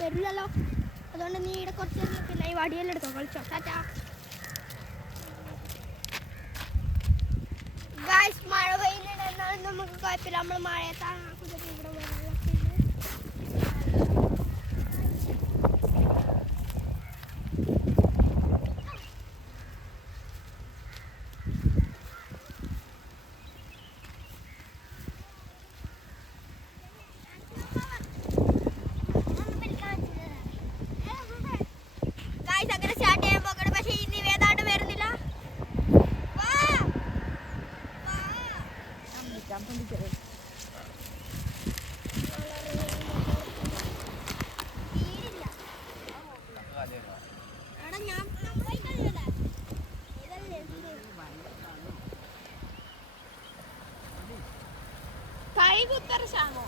വരില്ലല്ലോ അതുകൊണ്ട് നീ ഇവിടെ കുറച്ച് പിന്നെ ഈ വടിയെല്ലാം എടുത്തോ. കളിച്ചോ. ടാറ്റാ. ഗായ്സ് മഴ പെയ്യുന്നുണ്ടെന്നാലും നമുക്ക് കുഴപ്പമില്ല. നമ്മൾ മഴയത്താണ് കുതിരി 他是俺。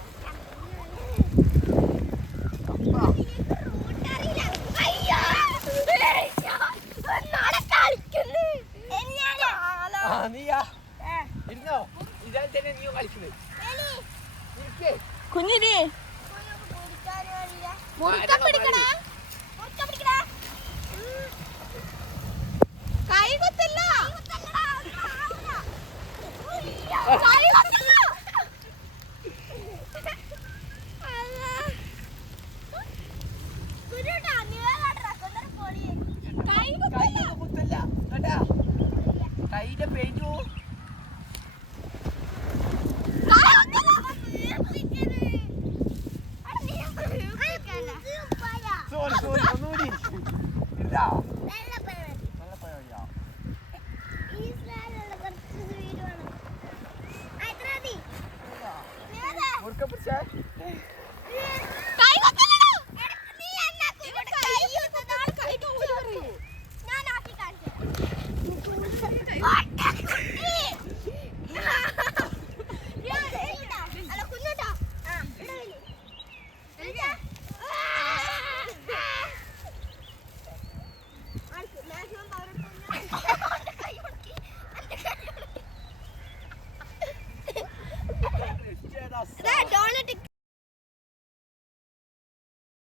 તે પેજો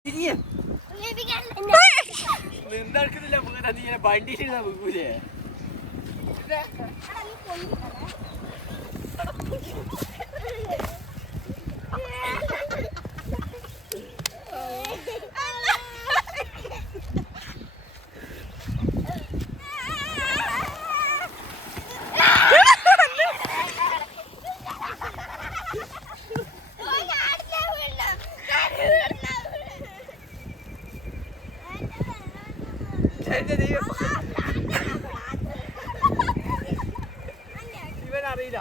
തിരിയ എന്താക്കുന്നില്ല വീടാ നീ ഇങ്ങനെ വണ്ടിയിലിരുന്നാ വീകൂലേ Yeah. എന്റെ ദൈവം ഇവനറിയില്ല.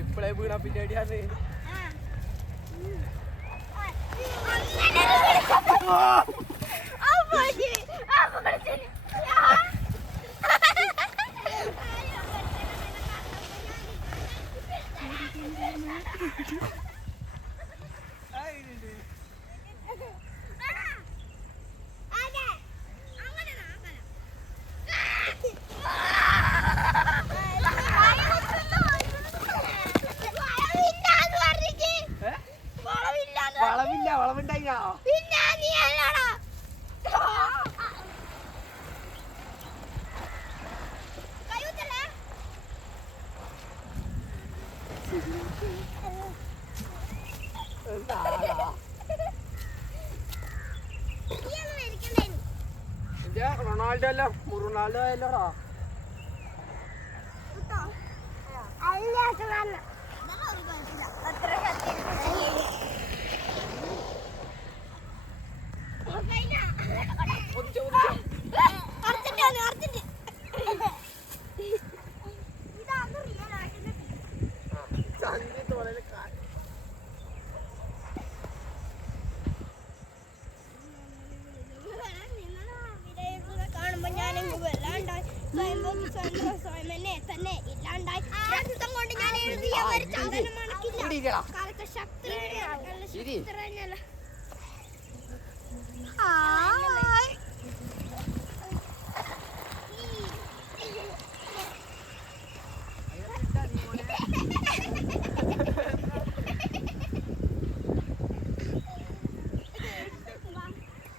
ഇപ്പളെ വീണ പിന്നാടിയാണ് Thank you. വളവില്ല വളവുണ്ടായില്ല. റൊണാൾഡോ അല്ലോ റൊണാൾഡോ ആയല്ലോടാ ഒതിച്ചോ ഒതിച്ചോ ചന്തി എന്നെ തന്നെ. ഇല്ലാണ്ടായി. രക്തം കൊണ്ട് ഞാൻ എഴുതിയ ഒരു ചന്ദനം മണക്കില്ല. കാലത്തെ ശക്തി. ശക്തി തന്നെയല്ല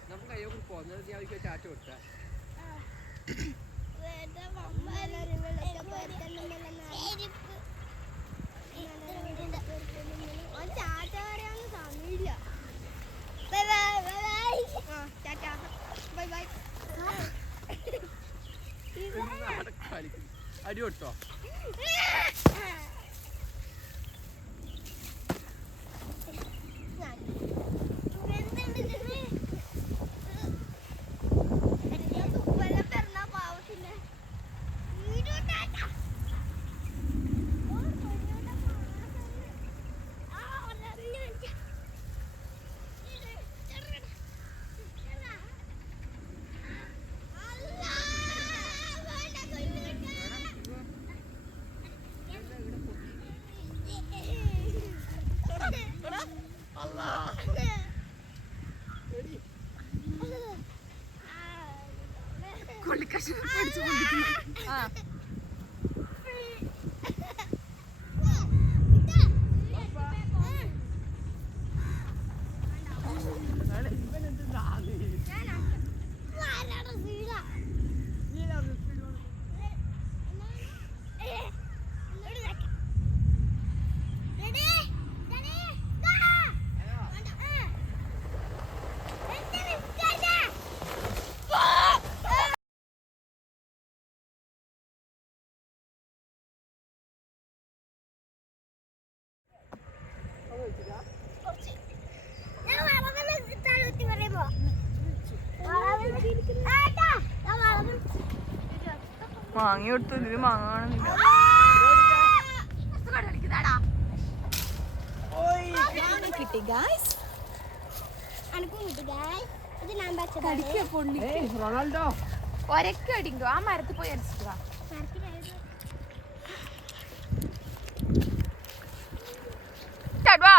നമുക്ക് കയ്യോ പോകുന്നത് ഞാൻ അവർക്ക് ചാറ്റ് കൊടുത്താ അടി കൊടുത്തോ. あ、そうな。മാങ്ങ കൊടുത്തു. ഇതിന് മാങ്ങാണെന്നില്ല കിട്ടി ഗായ്സ് റൊണാൾഡോ ഒരക്കടിങ്കോ. ആ മരത്തിൽ പോയി അടിച്ചിട്ട് വാ. ചാട് വാ